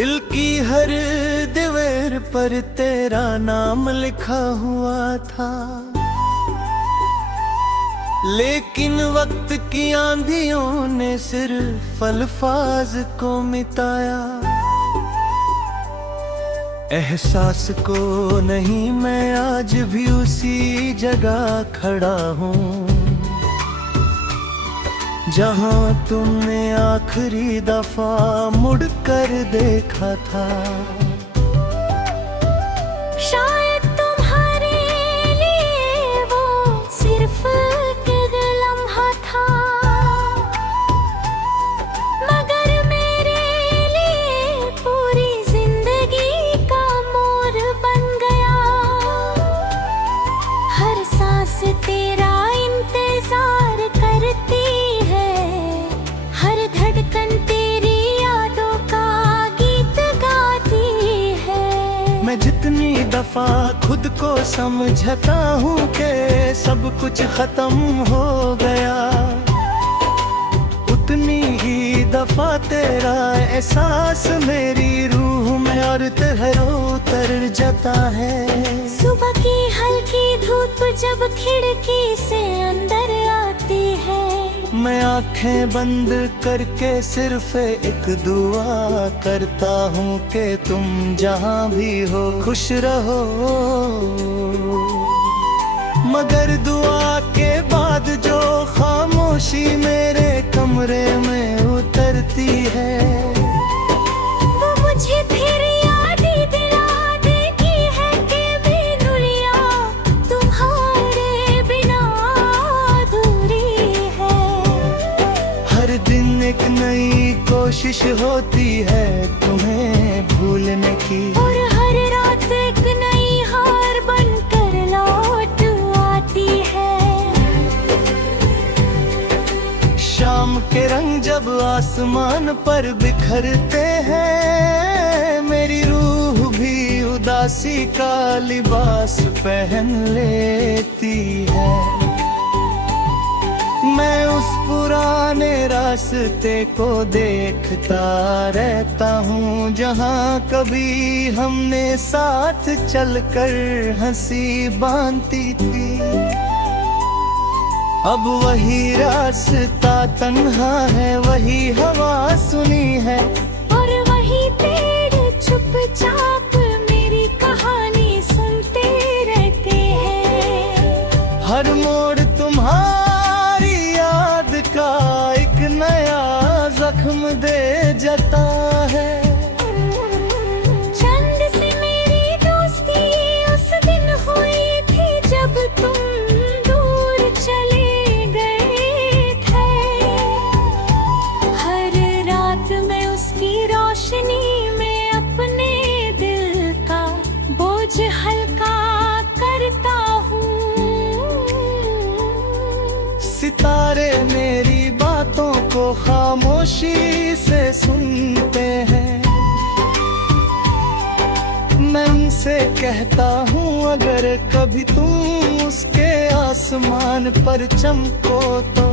दिल की हर दीवार पर तेरा नाम लिखा हुआ था, लेकिन वक्त की आंधियों ने सिर्फ अल्फाज को मिटाया। एहसास को नहीं, मैं आज भी उसी जगह खड़ा हूँ जहाँ तुमने आखिरी दफा मुड़कर देखा था। शायद तुम्हारे लिए वो सिर्फ एक लम्हा था, मगर मेरे लिए पूरी जिंदगी का मोर बन गया। हर सांस तेरा इंतजार करती है, हर धड़कन तेरी यादों का गीत गाती है। मैं जितनी दफा खुद को समझता हूँ कि सब कुछ खत्म हो गया, उतनी ही दफा तेरा एहसास मेरी रूह में और उतर जाता है। सुबह की हल्की धूप जब खिड़की से अंदर आती है, मैं आंखें बंद करके सिर्फ एक दुआ करता हूँ कि तुम जहाँ भी हो खुश रहो। मगर दुआ के बाद जो खामोशी मेरे कमरे में उतरती है, वो मुझे फिर याद दिला देती है कि भी दुनिया तुम्हारे बिना अधूरी है। हर दिन एक नई कोशिश होती है तुम्हें भूलने की, और हर रात एक नई हार बनकर लौट आती है। शाम के रंग जब आसमान पर बिखरते हैं, मेरी रूह भी उदासी का लिबास पहन लेती है। मैं उस पुराने रास्ते को देखता रहता हूँ जहाँ कभी हमने साथ चलकर हंसी बांधती थी। अब वही रास्ता तन्हा है, वही हवा सुनी है, और वही पेड़ चुपचाप मेरी कहानी सुनते रहते हैं। हर मोड़ तुम्हारी याद का एक नया जख्म दे जाता है। चंद से मेरी दोस्ती उस दिन हुई थी जब तुम दूर चले गए थे। हर रात मैं उसकी रोशनी में अपने दिल का बोझ हल्का करता हूँ। सितारे मेरी बातों को खामोशी से सुनते हैं, मैं उनसे कहता हूँ अगर कभी तुम उसके आसमान पर चमको तो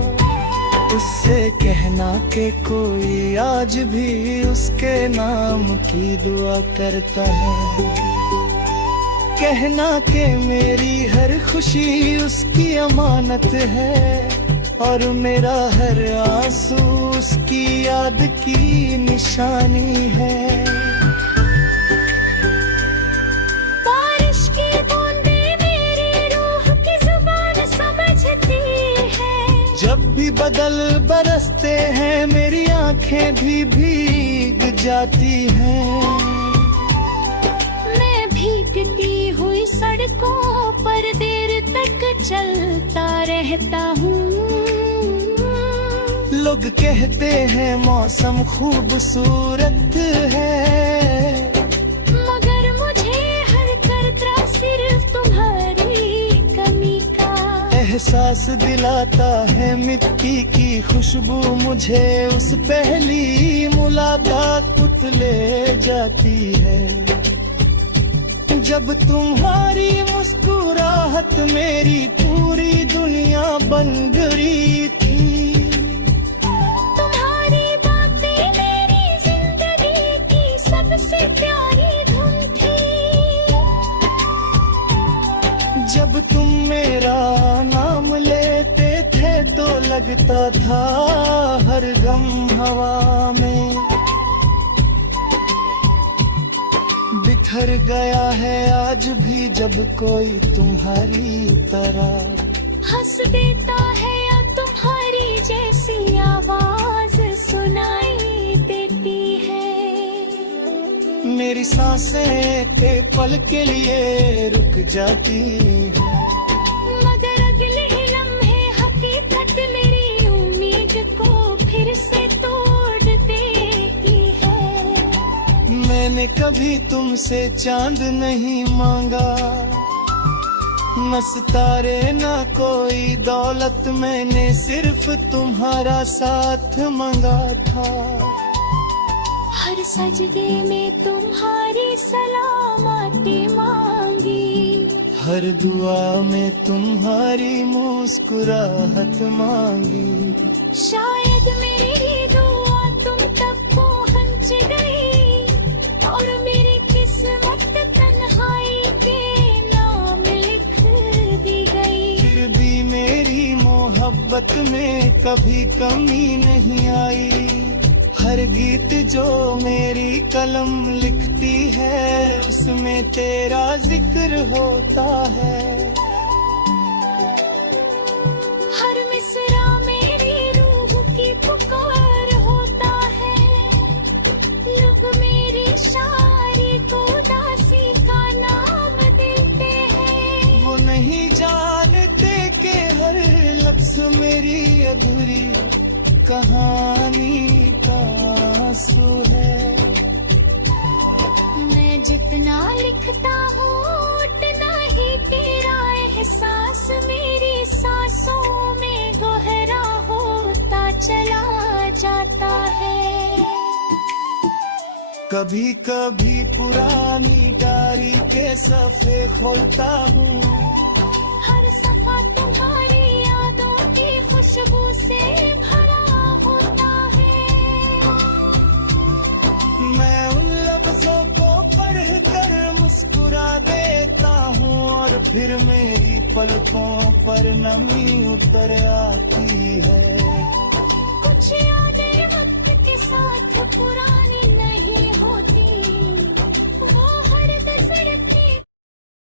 उससे कहना कि कोई आज भी उसके नाम की दुआ करता है। कहना कि मेरी हर खुशी उसकी अमानत है, और मेरा हर आंसू उसकी याद की निशानी है। बारिश की बूंदें मेरी रूह की जुबान समझती है। जब भी बदल बरसते हैं मेरी आंखें भी भीग जाती हैं। मैं भीगती हुई सड़कों पर देर तक चलता रहता हूँ। लोग कहते हैं मौसम खूबसूरत है, मगर मुझे हर करतरा सिर्फ तुम्हारी कमी का एहसास दिलाता है। मिट्टी की खुशबू मुझे उस पहली मुलाकात ले जाती है, जब तुम्हारी मुस्कुराहट मेरी पूरी दुनिया बन गई थी। तुम्हारी बातें मेरी जिंदगी की सबसे जब तुम मेरा नाम लेते थे तो लगता था हर गम हवा में बिखर गया है आज भी जब कोई तुम्हारी तरह हंस देता है या तुम्हारी जैसी आवाज सुनाई देती है। मेरी सांसें एक पल के लिए रुक जाती है, मगर अगले ही लम्हे हकीकत मेरी उम्मीद को फिर से तोड़ देती है। मैंने कभी तुमसे चांद नहीं मांगा, न सितारे न कोई दौलत, मैंने सिर्फ तुम्हारा साथ मांगा था। हर सजदे में तुम्हारी सलामती मांगी, हर दुआ में तुम्हारी मुस्कुराहट मांगी। शायद मेरी दुआ तुम तक पहुंच गई और मेरी किस्मत तन्हाई के नाम लिख दी गई। फिर भी मेरी मोहब्बत में कभी कमी नहीं आई, हर गीत जो मेरी कलम लिखती है उसमें तेरा जिक्र होता है। हर मिसरा मेरी रूह की पुकार होता है, लोग मेरी शायरी को दासी का नाम देते हैं। वो नहीं जानते कि हर लफ्ज़ मेरी अधूरी कहानी का आंसू है। मैं जितना लिखता हूँ उतना ही तेरा एहसास मेरी सांसों में गहरा होता चला जाता है। कभी कभी पुरानी डायरी के सफ़े खोलता हूँ, हर सफा तुम्हारी यादों की खुशबू से भरा होता है। मैं उन लफ्जों को पढ़ कर मुस्कुरा देता हूँ और फिर मेरी पलकों पर नमी उतर आती है। कुछ यादें वक्त के साथ पुरानी नहीं होती,